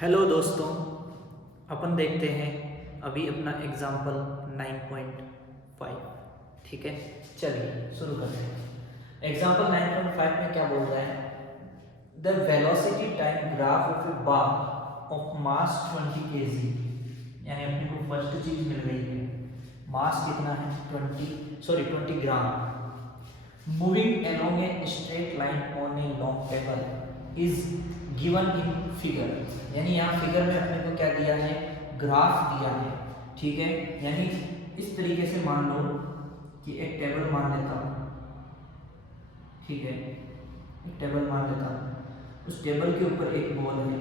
Hello दोस्तों, अपन देखते हैं अभी अपना एग्जाम्पल 9.5। ठीक है, चलिए शुरू करते हैं। एग्जाम्पल 9.5 में क्या बोल रहा है? The velocity time graph of A bar of mass 20 kg। यानी अपने को फर्स्ट चीज मिल रही है, मास कितना है 20 ग्राम, moving along a straight line on a long paper is given in figure। यानी यहाँ फिगर में अपने को क्या दिया है, ग्राफ दिया है। ठीक है, यानी इस तरीके से मान लो कि एक टेबल मान लेता हूँ। ठीक है, एक टेबल मान लेता हूँ, उस टेबल के ऊपर एक बॉल है,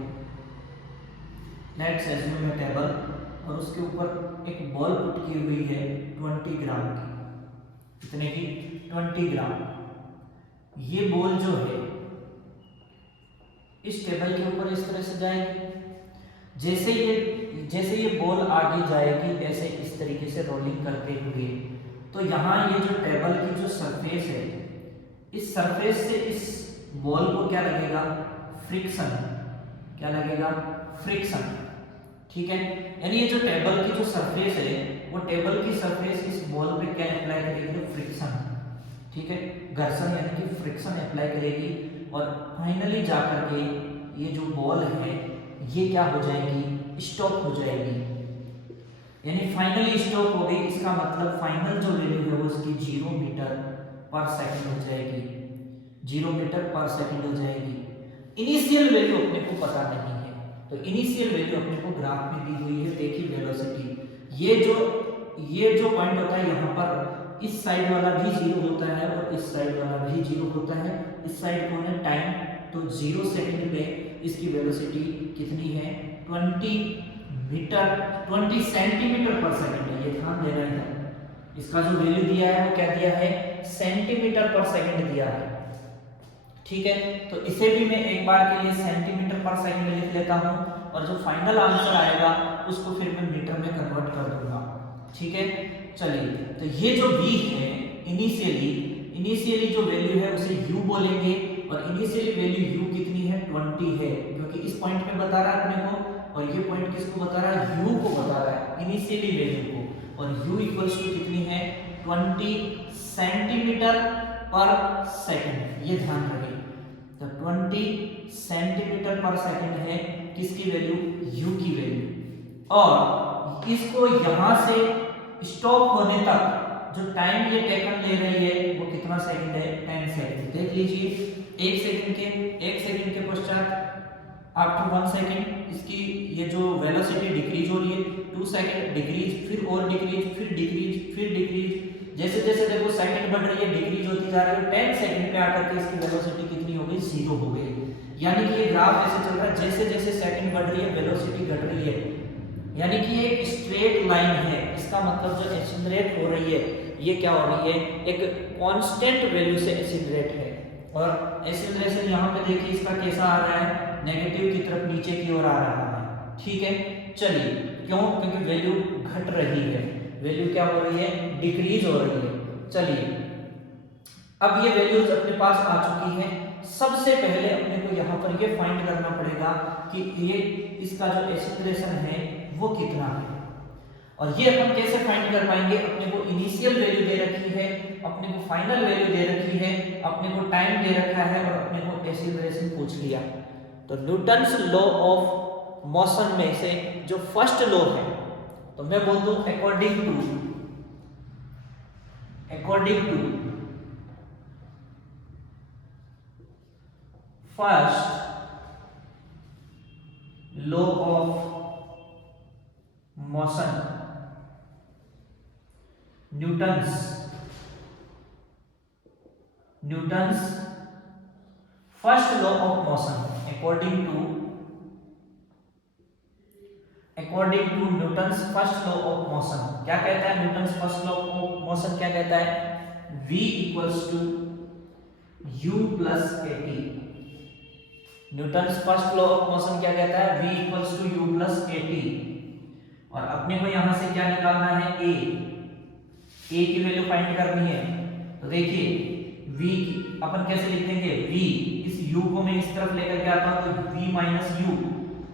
लेट्स एज्यूम है टेबल, और उसके ऊपर एक बॉल पुट की हुई है 20 ग्राम की। कितने की? 20 ग्राम। ये बॉल जो है इस टेबल के ऊपर इस तरह से जाएगी। जैसे ये बॉल आगे जाएगी, ऐसे इस तरीके से रोलिंग करते हुए, तो यहाँ ये जो टेबल की जो सरफेस है, इस सरफेस से इस बॉल को क्या लगेगा? फ्रिक्शन। क्या लगेगा? फ्रिक्शन। ठीक है, यानी ये जो टेबल की जो सरफेस है, वो टेबल की सरफेस इस बॉल पे क्या अप्लाई करेगी? फ्रिक्शन। ठीक है, घर्षण यानी कि फ्रिक्शन अप्लाई करेगी, और फाइनली जाकर के ये जो बॉल है ये क्या हो जाएगी? स्टॉप हो जाएगी। यानी फाइनली स्टॉप हो गई, इसका मतलब फाइनल जो वैल्यू है वो इसकी 0 मीटर पर सेकंड हो जाएगी। 0 मीटर पर सेकंड हो जाएगी। इनिशियल वैल्यू अपने को पता नहीं है, तो इनिशियल वैल्यू अपने को ग्राफ में दी हुई है। देखिए वेलोसिटी, ये जो पॉइंट होता है यहाँ पर, इस साइड वाला भी 0 होता है और इस साइड वाला भी 0 होता है। इस साइड कौन है? टाइम। तो 0 सेकंड पे इसकी वेलोसिटी कितनी है? 20 सेंटीमीटर पर सेकंड है। ये ध्यान देना है, इसका जो वैल्यू दिया है वो क्या दिया है? सेंटीमीटर पर सेकंड दिया है। ठीक है, तो इसे भी मैं एक बार के लिए सेंटीमीटर पर सेकंड लिख लेता हूं, और जो फाइनल आंसर आएगा उसको फिर मैं मीटर में कन्वर्ट कर दूंगा। ठीक है, चलिए, तो ये जो v है, इनिशियली जो वैल्यू है उसे u बोलेंगे, और इनिशियली वैल्यू u कितनी है? 20 है, क्योंकि इस पॉइंट पे बता रहा है अपने को, और ये पॉइंट किसको बता रहा है? u को बता रहा है, इनिशियली वैल्यू को। और u इक्वल्स टू कितनी है? 20 सेंटीमीटर पर सेकंड। ये ध्यान रखें, तो 20 सेंटीमीटर पर सेकंड है किसकी वैल्यू? u की वैल्यू। और इसको यहां से स्टॉप होने तक जो टाइम ये टेकन ले रही है वो कितना सेकंड है? 10 सेकंड। देख लीजिए, 1 सेकंड के पश्चात आफ्टर 1 सेकंड इसकी ये जो वेलोसिटी डिक्रीज हो रही है, 2 सेकंड डिक्रीज, फिर और डिक्रीज, फिर डिक्रीज, फिर डिक्रीज। जैसे जैसे देखो सेकंड बढ़ रही है, डिक्रीज होती जा रही है, 10 सेकंड पे आकर के इसकी वेलोसिटी कितनी हो गई? 0 हो गई। यानी कि ये ग्राफ ऐसे चल रहा है, जैसे जैसे सेकंड बढ़ रही है वेलोसिटी घट रही है। यानी कि ये एक स्ट्रेट लाइन है। इसका मतलब जो एक्सीलरेट हो रही है ये क्या हो रही है? एक कांस्टेंट वैल्यू से एक्सीलरेट है। और एक्सीलरेशन यहाँ पे देखिए इसका कैसा आ रहा है? नेगेटिव की तरफ नीचे की ओर आ रहा है। ठीक है, चलिए, क्यों? क्योंकि वैल्यू घट रही है, वैल्यू क्या हो रही है? डिक्रीज हो रही है। चलिए, अब ये वैल्यूज अपने पास आ चुकी है। सबसे पहले अपने को यहाँ पर ये फाइंड करना पड़ेगा कि ये इसका जो एक्सीलरेशन है वो कितना है। और ये हम कैसे फाइंड कर पाएंगे? अपने को इनिशियल वैल्यू दे रखी है, अपने को फाइनल वैल्यू दे रखी है, अपने को टाइम दे रखा है, और अपने को एक्सीलरेशन पूछ लिया। तो न्यूटन्स लॉ ऑफ मोशन में से जो फर्स्ट लॉ है, तो मैं बोल दूं according to first law of motion, Newton's first law of motion, according to Newton's first law of motion क्या कहता है? Newton's first law of motion क्या कहता है? v equals to u plus at। Newton's first law of motion क्या कहता है? v equals to u plus at। और अपने को यहां से क्या निकालना है? a की वैल्यू फाइंड करनी है। तो देखिए, v अपन कैसे लिख देंगे? v, इस u को मैं इस तरफ लेकर के आता हूं, तो v minus u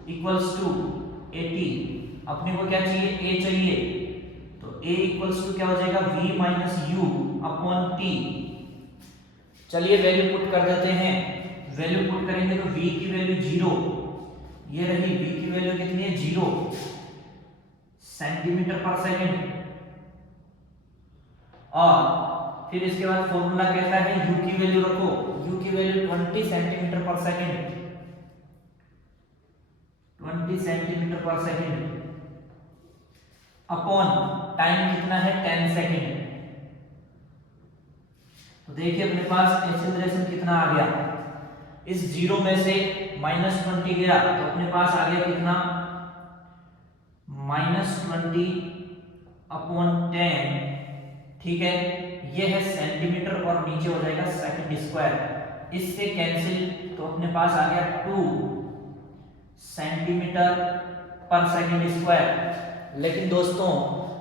equals to 80, अपने को क्या चाहिए, a चाहिए, तो a इक्वल्स टू क्या हो जाएगा, v minus u upon t। चलिए वैल्यू पुट कर देते हैं, वैल्यू पुट करेंगे तो v की वैल्यू 0, ये रही v की वैल्यू कितनी है, 0 सेंटीमीटर पर सेकंड। और फिर इसके बाद फॉर्मूला कहता है u की वैल्यू रखो, u की वैल्यू 20 सेंटीमीटर पर सेकंड, 20 सेंटीमीटर पर सेकंड अपॉन टाइम कितना है, 10 सेकंड। तो देखिए अपने पास एक्सेलरेशन कितना आ गया, इस 0 में से -20 गया तो अपने पास आ गया कितना, -20 अपॉन 10, ठीक है, ये है सेंटीमीटर और नीचे हो जाएगा सेकंड स्क्वायर, इससे कैंसिल तो अपने पास आ गया 2 सेंटीमीटर पर सेकंड स्क्वायर। लेकिन दोस्तों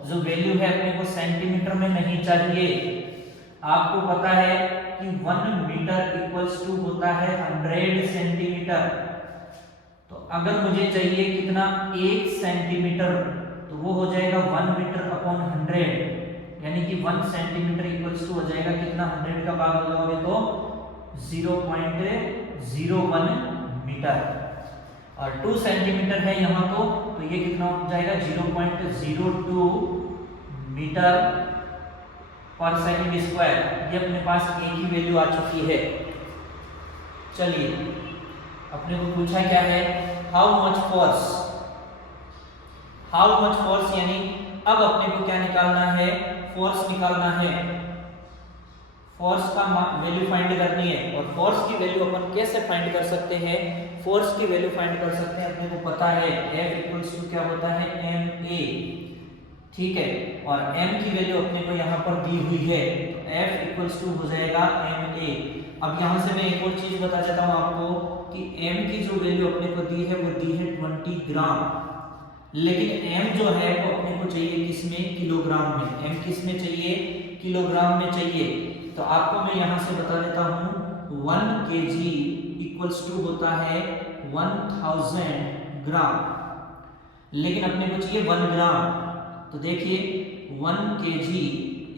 जो वैल्यू है अपने को सेंटीमीटर में नहीं चाहिए, आपको पता है कि 1 मीटर इक्वल्स टू होता है 100 सेंटीमीटर। तो अगर मुझे चाहिए कितना, 1 सेंटीमीटर, तो वो हो जाएगा 1 मीटर अपॉन 100, यानी कि 1 सेंटीमीटर इक्वल्स टू हो जाएगा कितना, 100 का भाग लगाओगे तो 0.01 मीटर, और 2 सेंटीमीटर है यहाँ तो ये कितना हो जाएगा, 0.02 मीटर पर सेकंड स्क्वायर। ये अपने पास a की वैल्यू आ चुकी है। चलिए अपने को पूछा क्या है, how much force, how much force, यानी अब अपने को क्या निकालना है, फोर्स निकालना है, फोर्स का वैल्यू फाइंड करनी है। और फोर्स की वैल्यू अपन कैसे फाइंड कर सकते हैं, फोर्स की वैल्यू फाइंड कर सकते हैं, अपने को पता है F इक्वल्स टू क्या होता है, ma, ठीक है, और m की वैल्यू अपने को यहाँ पर दी हुई है, तो F इक्वल्स टू हो जाएगा ma। अब यहाँ से मैं एक और चीज बता देता हूँ आपको कि m की जो वैल्यू अपने को दी है वो दी है 20 ग्राम, लेकिन m जो है वो अपने को चाहिए किसमें, किलोग्राम में, m किस में चाहिए, किलोग्राम में चाहिए। तो आपको मैं यहाँ से बता देता हूँ 1 kg इक्वल्स टू होता है 1000 ग्राम, लेकिन अपने को चाहिए 1 ग्राम। तो देखिए 1 kg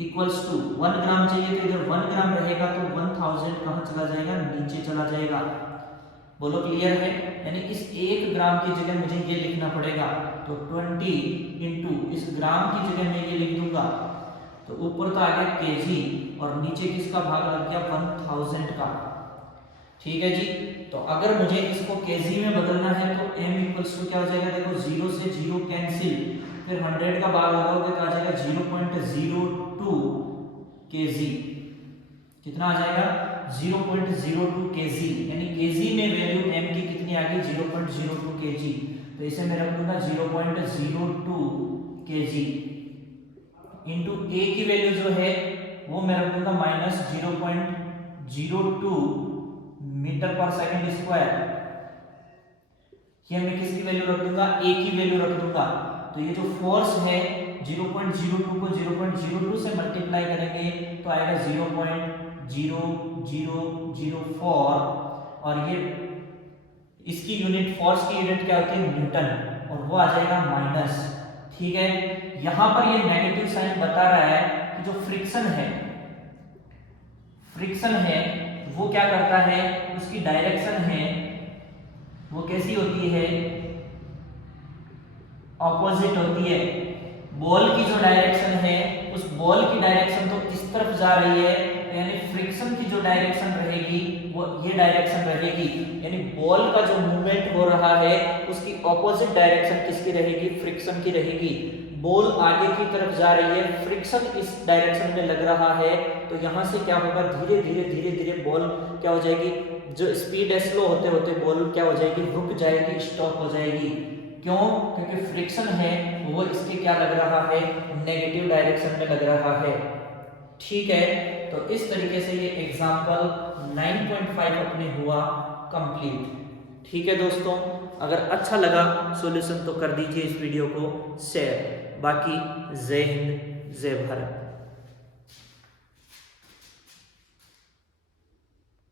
इक्वल्स टू 1 ग्राम चाहिए, तो इधर 1 ग्राम रहेगा तो 1000 कहाँ चला जाएगा, नीचे चला जाएगा। बोलो क्लियर है, यानी इस 1 ग्राम की जगह मुझे ये लिखना पड़ेगा, तो 20 इंटू इस ग्राम की जगह मैं ये लिख दूंगा, तो ऊपर तो आ गया केजी और नीचे किसका भाग लग गया, 1000 का, ठीक है जी। तो अगर मुझे इसको केजी में बदलना है तो m इक्वल्स टू क्या हो जाएगा, देखो 0 से 0 कैंसिल, फिर 100 का भाग लगाओगे तो आ जाएगा 0.02 केजी, कितना आ जाएगा 0.02 केजी, यानी केजी में वैल्यू m की कितनी आ गई, 0.02 केजी। तो इसे मैं रख दूंगा 0.02 केजी इंटू a की वैल्यू जो है वो मैं रख दूंगा -0.02 मीटर पर सेकंड स्क्वायर, ये मैं किसकी वैल्यू रख दूंगा, a की वैल्यू रख दूंगा। तो ये जो फोर्स है 0.02 को 0.02 से मल्टीप्लाई करेंगे तो आएगा 0.0004, और ये इसकी यूनिट, फोर्स की यूनिट क्या होती है, न्यूटन, और वो आ जाएगा माइनस, ठीक है। यहां पर ये नेगेटिव साइन बता रहा है कि जो फ्रिक्शन है, फ्रिक्शन है वो क्या करता है, उसकी डायरेक्शन है वो कैसी होती है, ऑपोजिट होती है। बॉल की जो डायरेक्शन है उस बॉल की डायरेक्शन तो इस तरफ जा रही है, यानी फ्रिक्शन की जो डायरेक्शन रहेगी वो ये डायरेक्शन रहेगी, यानी बॉल का जो मूवमेंट हो रहा है उसकी ऑपोजिट डायरेक्शन किसकी रहेगी, फ्रिक्शन की रहेगी। बॉल आगे की तरफ जा रही है, फ्रिक्शन इस डायरेक्शन में लग रहा है, तो यहाँ से क्या होगा, धीरे धीरे धीरे धीरे बॉल क्या हो जाएगी, जो स्पीड है स्लो होते होते बॉल क्या हो जाएगी, रुक जाएगी, स्टॉप हो जाएगी। क्यों, क्योंकि फ्रिक्शन है वो इसके क्या लग रहा है, नेगेटिव डायरेक्शन में लग रहा है, ठीक है। तो इस तरीके से ये एग्जाम्पल 9.5 अपने हुआ कंप्लीट, ठीक है दोस्तों। अगर अच्छा लगा सॉल्यूशन तो कर दीजिए इस वीडियो को शेयर। बाकी जय हिंद जय भारत।